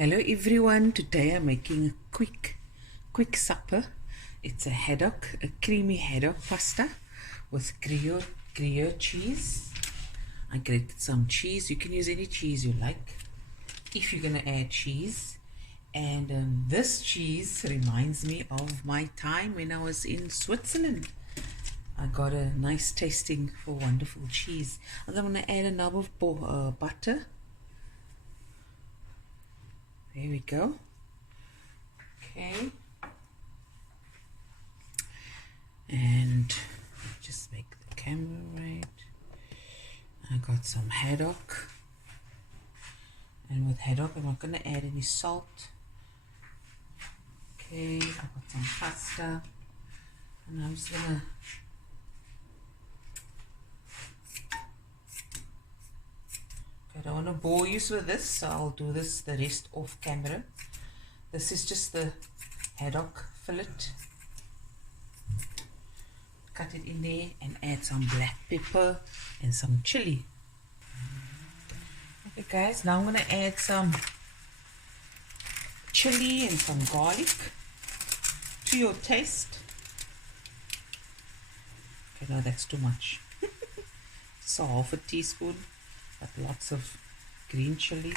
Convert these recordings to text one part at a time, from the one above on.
Hello everyone, today I'm making a quick supper. It's a haddock, a creamy haddock pasta with Gruyere cheese. I grated some cheese. You can use any cheese you like if you're gonna add cheese. And this cheese reminds me of my time when I was in Switzerland. I got a nice tasting for wonderful cheese. And I'm gonna add a knob of butter. There we go. Okay. And just make the camera right. I got some haddock. And with haddock, I'm not going to add any salt. Okay, I got some pasta. And I'm just going to I don't want to bore you with this, so I'll do this the rest off camera. This is just the haddock fillet. Cut it in there and add some black pepper and some chili. Okay guys, now I'm going to add some chili and some garlic to your taste. Okay, no, that's too much. So half a teaspoon. But lots of green chili,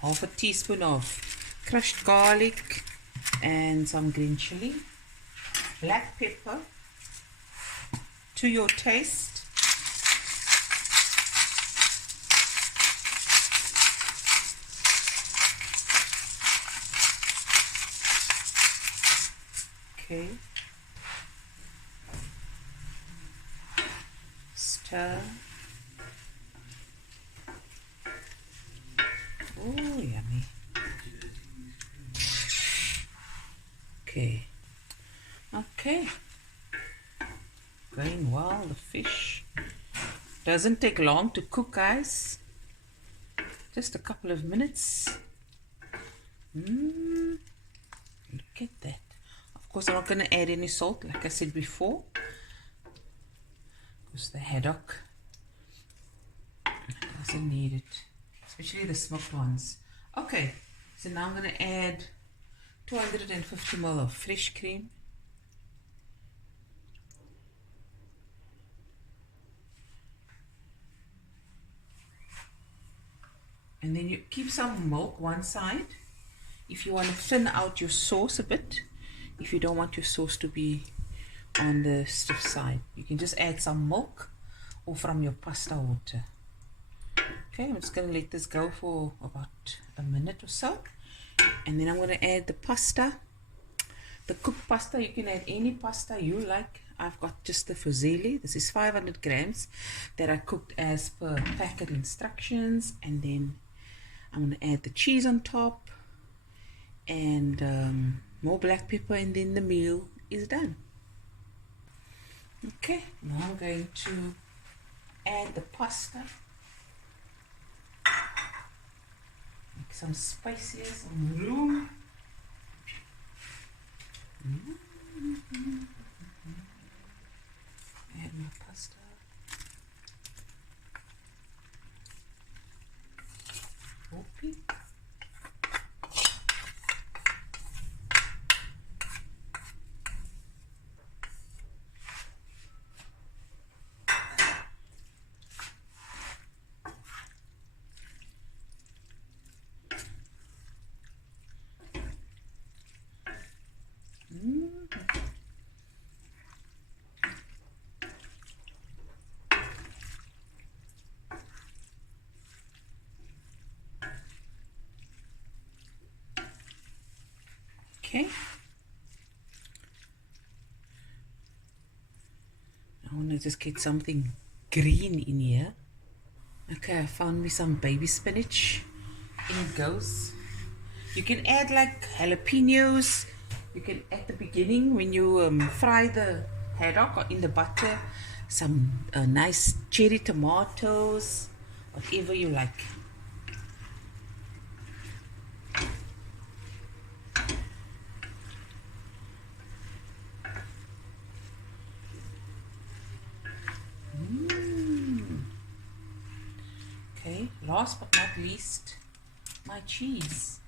half a teaspoon of crushed garlic and some green chili, black pepper to your taste, okay. Oh, yummy. Okay, going well. The fish doesn't take long to cook, guys, just a couple of minutes. Look at that. Of course, I'm not going to add any salt like I said before, because the haddock doesn't need it, especially the smoked ones. Okay, so now I'm going to add 250 ml of fresh cream. And then you keep some milk one side if you want to thin out your sauce a bit. If you don't want your sauce to be on the stiff side, you can just add some milk or from your pasta water. Okay, I'm just going to let this go for about a minute or so, and then I'm going to add the pasta, the cooked pasta. You can add any pasta you like. I've got just the fusilli. This is 500 grams that I cooked as per packet instructions, and then I'm going to add the cheese on top and more black pepper, and then the meal is done. Okay, now I'm going to add the pasta, make some spices, some roux. Add my pasta. Whoopie. Okay. I want to just get something green in here. Okay, I found me some baby spinach. In it goes. You can add like jalapenos. You can at the beginning when you fry the haddock or in the butter, some nice cherry tomatoes, whatever you like. Okay, last but not least, my cheese.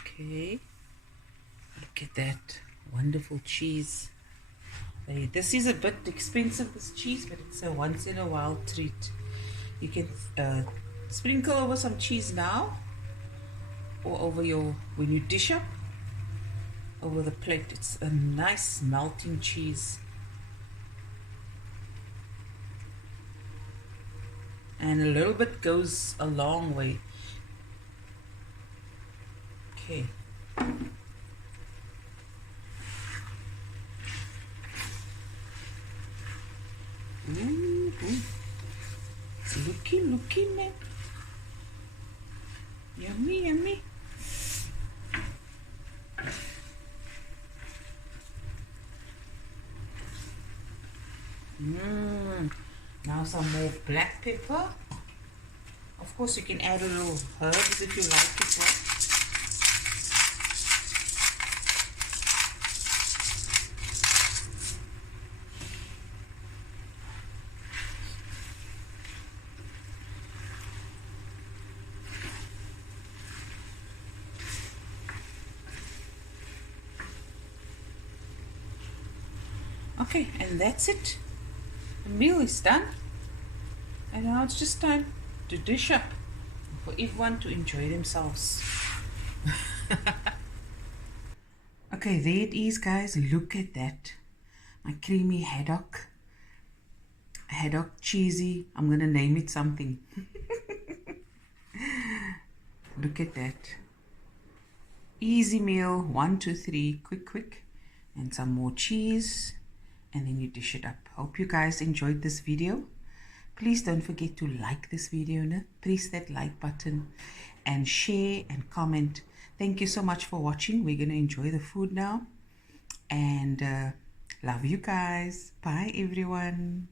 Okay, look at that wonderful cheese. Hey, this is a bit expensive, this cheese, but it's a once in a while treat. You can sprinkle over some cheese now, or over when you dish up, over the plate. It's a nice melting cheese. And a little bit goes a long way. Okay. Ooh, it's looky, man. Yummy, yummy. Now some more black pepper. Of course, you can add a little herbs if you like it. Okay, and that's it. The meal is done. And now it's just time to dish up for everyone to enjoy themselves. Okay, there it is, guys. Look at that. My creamy haddock. Haddock cheesy. I'm going to name it something. Look at that. Easy meal. 1, 2, 3. Quick. And some more cheese. And then you dish it up. Hope you guys enjoyed this video. Please don't forget to like this video. Press that like button and share and comment. Thank you so much for watching. We're going to enjoy the food now. And love you guys. Bye, everyone.